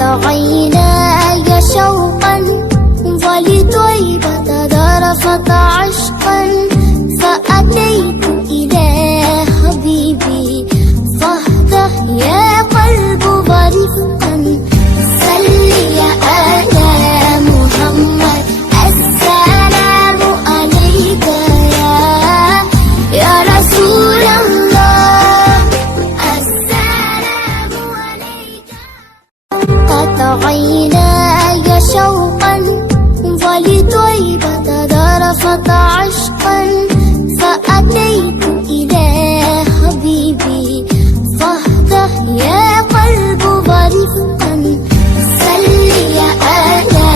عيناي شوقا ولطيبة ذرفت عشقا فأتيت إلى حبيبي فاهدأ يا قلب برفقا صلي على محمد السلام عليك يا رسول الله السلام عليك قد عيناي شوقا ولطيبة ذرفت عشقا فأتيت إلى حبيبي فاهدأ يا قلب برفقا صلي على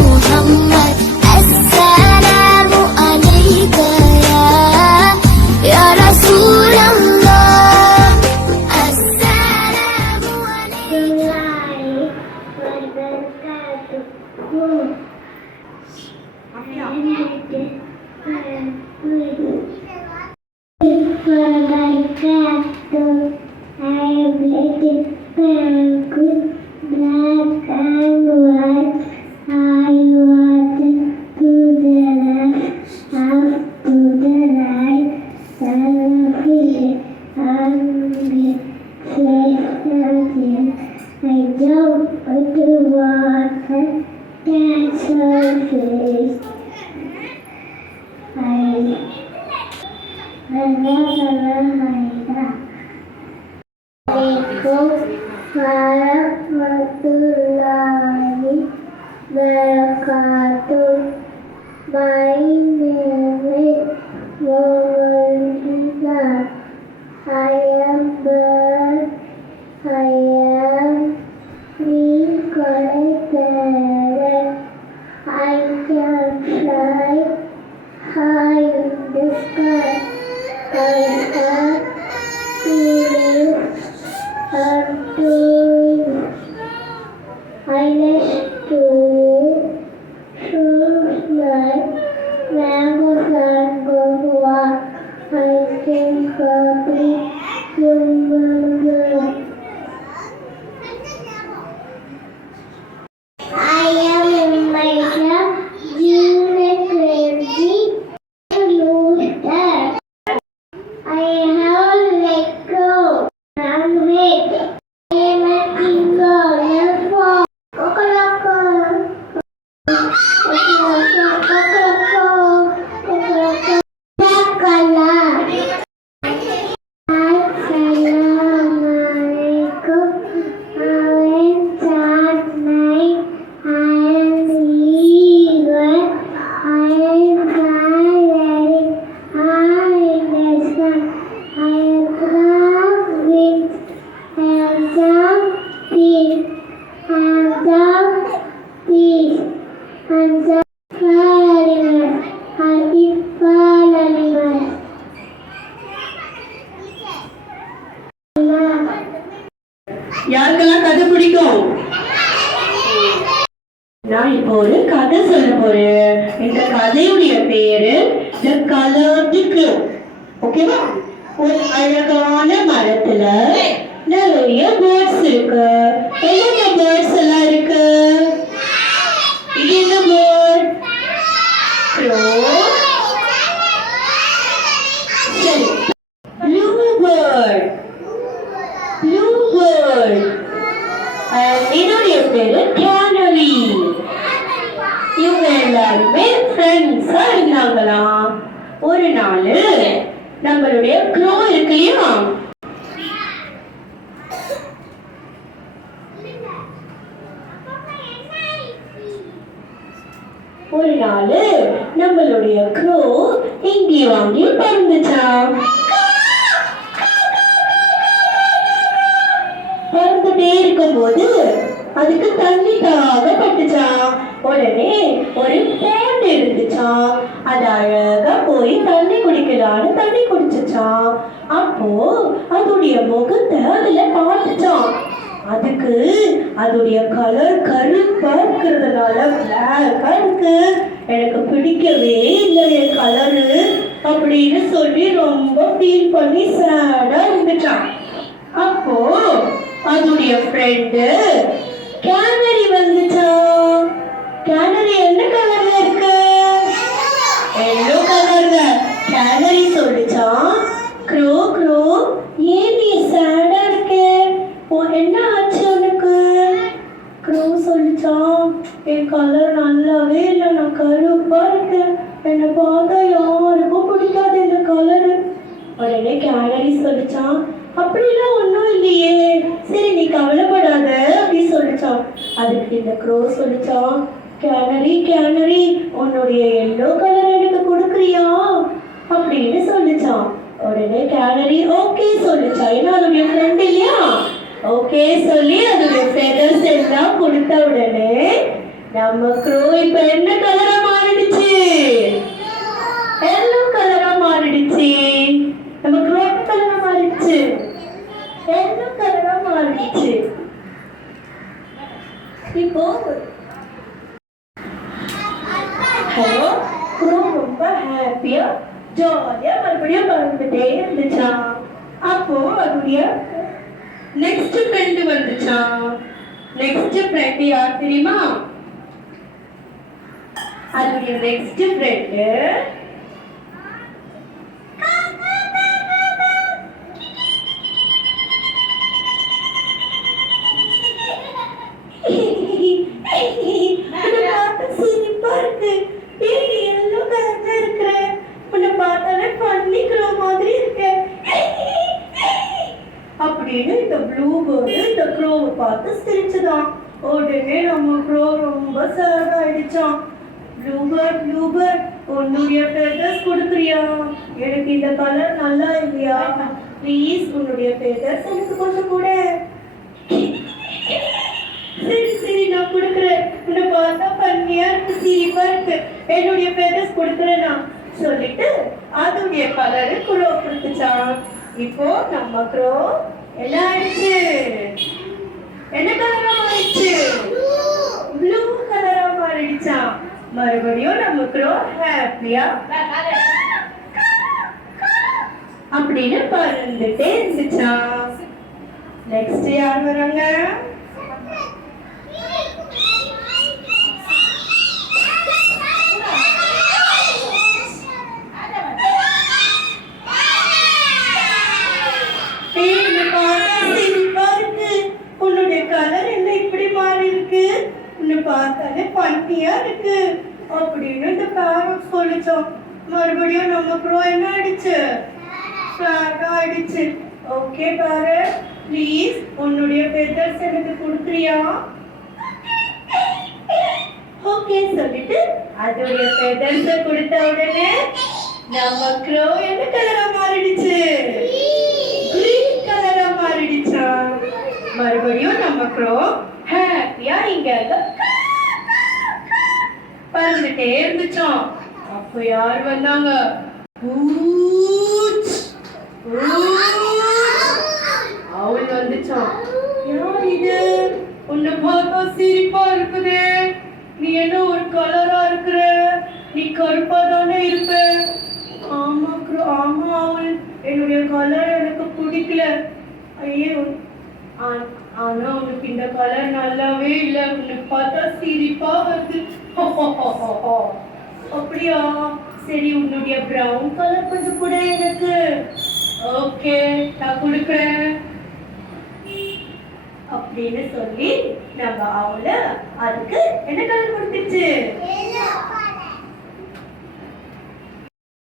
محمد السلام عليك يا رسول الله السلام My name is Mohammed. I am bird. I am reconnected. I can fly high in the sky. I have feelings and doings. I wish to choose my mangoes and go to walk. I think of the human world. I am in my job, crazy to lose that. I have let go. I'm weak. I am a eagle. Therefore, யாருக்கெல்லாம் கதை பிடிக்கும்? நான் இப்போ ஒரு கதை சொல்ல போறேன். இந்த கதையுடைய பேரு The Colored Crow. ஓகேவா? ஒரு அழகான மரத்துல நிறைய பேர்ட்ஸ் இருக்கு. என்னென்ன பேர்ட்ஸ் எல்லாம் இருக்கு? இது என்ன பேர்ட்? Crow. சரி. Bluebird. என்னுடைய பேரு கேனரி. இவங்க எல்லாருமே ஃப்ரெண்ட்ஸா இருந்தாங்களாம். ஒரு நாள் நம்மளுடைய க்ரோ இருக்கு இல்லையா, ஒரு நாள் நம்மளுடைய க்ரோ இங்கே வாங்கி பறந்துச்சான். பறந்துட்டே இருக்கும்போது அதுக்கு தண்ணி தாகப்பட்டுச்சான். உடனே ஒரு பாண்ட் இருந்துச்சான். அது அழகா போய் தண்ணி குடிக்கலான்னு தண்ணி குடிச்சுச்சான். அப்போ அதோடைய முகத்தை அதுல பார்த்துச்சான். அதுக்கு அதோடைய கலர் கருப்பா இருக்கிறதுனால பிளாக்கா இருக்கு, எனக்கு பிடிக்கவே இல்லை என் கலரு அப்படின்னு சொல்லி ரொம்ப ஃபீல் பண்ணி சேடா இருந்துச்சான். அப்போ அதோடைய ஃப்ரெண்டு கேனரி வந்துச்சா. கேனரி என்ன கலர்ல இருக்கு? எல்லோ கலர்ல. கேனரி சொல்லிச்சான், க்ரோ க்ரோ, ஏன் நீ சேடா இருக்க? என்ன ஆச்சு உனக்கு? க்ரோ சொல்லிச்சான், என் கலர் நல்லாவே இல்லை, நான் கருப்பா இருக்கேன், என்னை பார்த்தா யாருக்கும் பிடிக்காது இந்த கலரு. உடனே கேனரி சொல்லிச்சான், அப்படிலாம் ஒன்றும் இல்லையே, சரி நீ கவலைப்படாத அப்படி சொல்லிச்சான். அதுக்கு இந்த க்ரோ சொல்லிச்சான், கேனரி கேனரி, உன்னுடைய எல்லோ கலர் எனக்கு கொடுக்குறியா அப்படின்னு சொல்லிச்சான். உடனே கேனரி ஓகே சொல்லிச்சான், ஏன்னா அதோடைய ஃப்ரெண்ட் இல்லையா. ஓகே சொல்லி அதோடைய ஃபெதர்ஸ் எல்லாம் கொடுத்த உடனே நம்ம க்ரோ இப்ப என்ன கலரா மாறிடுச்சு? எல்லோ கலரா மாறிடுச்சு. நம்ம க்ரோ கலரா மாறிடுச்சு, எல்லோ கலரா மாறிடுச்சு. இப்போ ஹலோ, க்ரோ ரொம்ப ஹாப்பியா ஜாலியா மறுபடியும் பறந்துட்டே இருந்துச்சான். அப்போ அதோடைய நெக்ஸ்ட் ஃப்ரெண்ட் வந்துச்சான். நெக்ஸ்ட் ஃப்ரெண்ட் யார் தெரியுமா? அதோடைய நெக்ஸ்ட் ஃப்ரெண்ட் சிரிப்பா இருக்கு. ஏன் எல்லோ கலர்ல இருக்கிற? உன்னை பார்த்தாலே பண்ணி க்ரோ மாதிரி இருக்க அப்படின்னு இந்த ப்ளூ பேர்டு இந்த க்ரோவை பார்த்து சிரிச்சுதான். உடனே நம்ம க்ரோ ரொம்ப சேட் ஆயிடுச்சான். ப்ளூ பேர்ட், உன்னுடைய ஃபெதர்ஸ் கொடுக்குறியா? எனக்கு இந்த கலர் நல்லா இல்லையா? ப்ளீஸ் உன்னுடைய ஃபெதர்ஸ் எனக்கு கொஞ்சம் கூட. சரி சரி நான் கொடுக்குறேன், உன்னை பார்த்தா பண்ணியா இருக்கு, சிரிப்பா இருக்கு, என்னுடைய ஃபெதர்ஸ் கொடுக்குறேன்னா சொல்லிட்டு அதோடைய கலரு க்ரோ கொடுத்துச்சான். இப்போ நம்ம க்ரோ என்ன ஆயிடுச்சு? என்ன கலரா மாறிடுச்சு? ப்ளூ கலரா மாறிடுச்சான். மறுபடியும் நம்ம க்ரோ ஹாப்பியா அப்படின்னு பறந்துட்டே இருந்துச்சான். நெக்ஸ்ட் யார் வராங்க? உன்னுடைய கலர் என்ன இப்படி மாறி இருக்கு? உன்னை பார்த்தாலே பண்ணியா இருக்கு அப்படின்னு இந்த பேரட் சொல்லிச்சோம். மறுபடியும் நம்ம க்ரோ என்ன ஆயிடுச்சு? ஆயிடுச்சு. ஓகே பேரட், ப்ளீஸ் உன்னுடைய ஃபெதர்ஸ் எனக்கு கொடுக்குறியா? ஓகே சொல்லிட்டு அதோடைய ஃபெதர்ஸை கொடுத்த உடனே நம்ம க்ரோ என்ன கலரா மாறிடுச்சு? கிரீன் கலரா மாறிடுச்சா. மறுபடியும் நம்ம க்ரோ ஹாப்பியா இங்க பறந்துட்டே இருந்துச்சோம். அப்போ யார் வந்தாங்க? அவள் வந்துச்சான். யார் இது? உன்னை பார்த்தா சிரிப்பா இருக்குதே, நீ என்ன ஒரு கலரா இருக்கிற, நீ கருப்பா தானே இருப்ப. ஆமா க்ரோ, ஆமா அவள், என்னுடைய கலர் எனக்கு பிடிக்கல. ஐயோ, ஆனா உனக்கு இந்த கலர் நல்லாவே இல்லை, உன்னை பார்த்தா சிரிப்பா வருது. அப்படியா, சரி உன்னுடைய பிரவுன் கலர் கொஞ்சம் கூட எனக்கு. ஓகே நான் கொடுக்குறேன் அப்படின்னு சொல்லி நம்ம அவளை அதுக்கு என்ன கலர் கொடுத்துச்சு?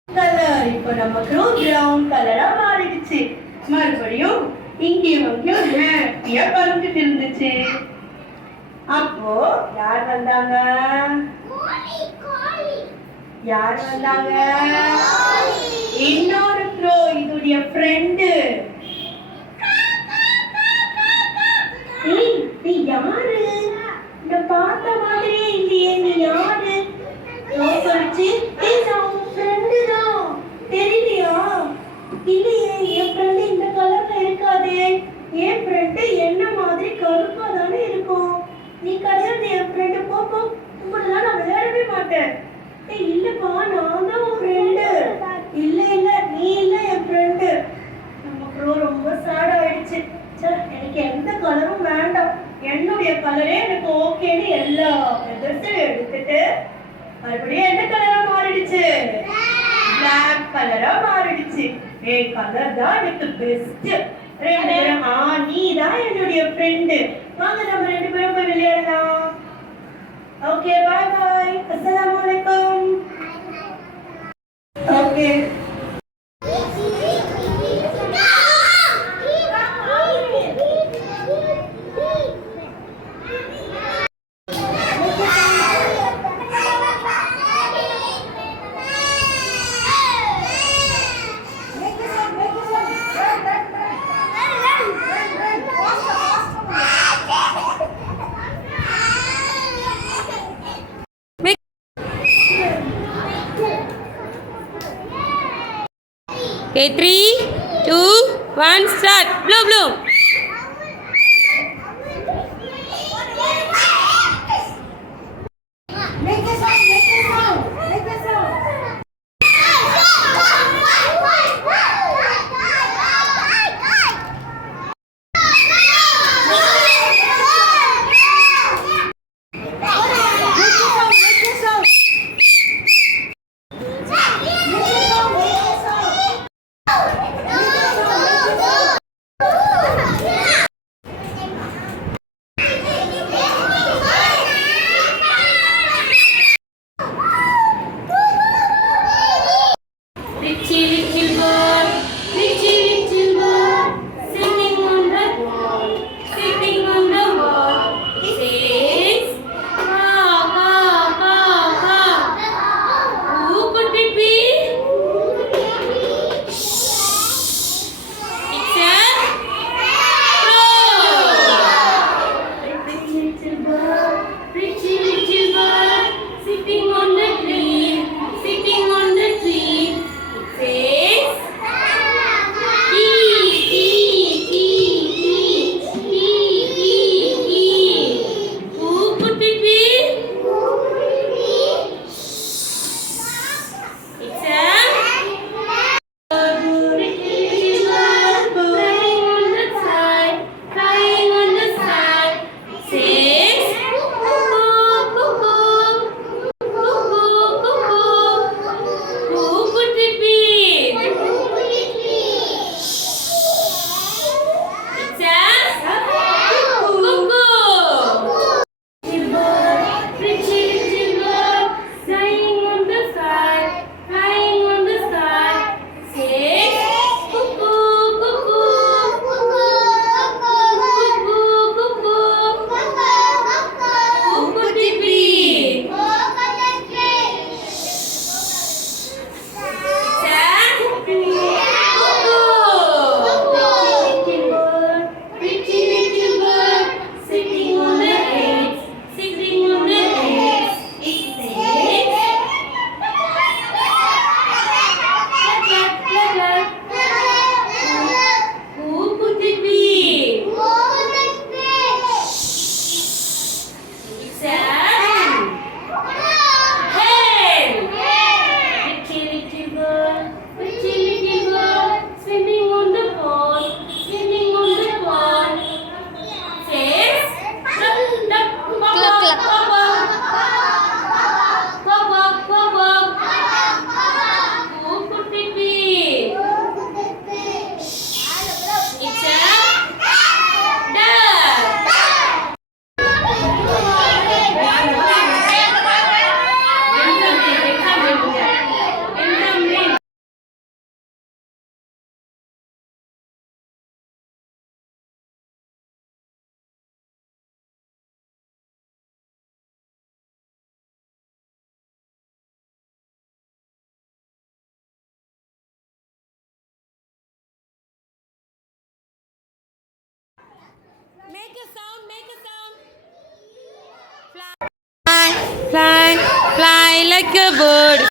கலர். இப்போ நமக்கு பிரவுன் கலரா மாறிடுச்சு. மறுபடியும் இங்கேயும் அங்கேயும் ஹாப்பியா பறந்துட்டு இருந்துச்சு. அப்போ யார் வந்தாங்க? யார் வந்தாங்க? இன்னொரு க்ரோ, இதோடைய ஃப்ரெண்டு. நீ யாரு? இந்த பார்த்த மாதிரியே இல்லையே, நீ யாரு? சொல்லிச்சு, நான் உன் ஃப்ரெண்டு தான், தெரியலையா? இல்லையே, என் ஃப்ரெண்டு இந்த கலர்ல இருக்காதே, என் ஃப்ரெண்டு என்ன மாதிரி கருப்பா தானே இருக்கும். நீ கிடையாது என் ஃப்ரெண்டு, போ போ, உங்களெல்லாம் நான் விளையாடவே மாட்டேன். இல்லப்பா, நான் தான் உன் ஃப்ரெண்டு. இல்ல இல்ல, நீ இல்ல என் ஃப்ரெண்டு. நம்ம ப்ரோ ரொம்ப சேட் ஆயிடுச்சு. எனக்கு எந்த கலரும் வேண்டாம், என்னுடைய கலரே எனக்கு ஓகேன்னு எல்லா ஃபெதர்ஸையும் எடுத்துட்டு மறுபடியும் என்ன கலரா மாறிடுச்சு? பிளாக் கலரா மாறிடுச்சு. கலர் தான் எனக்கு பெஸ்ட். ரெண்டு பேரும் நீ தான் என்னுடைய ஃப்ரெண்டு. வாங்க நம்ம ரெண்டு பேரும் போய் விளையாடலாம். ஓகே, பாய் பாய். அஸ்ஸலாமு அலைக்கும். Okay. Okay, 3, 2, 1, start. Blow, blow. Make a sound, make a sound. Fly, fly, fly like a bird.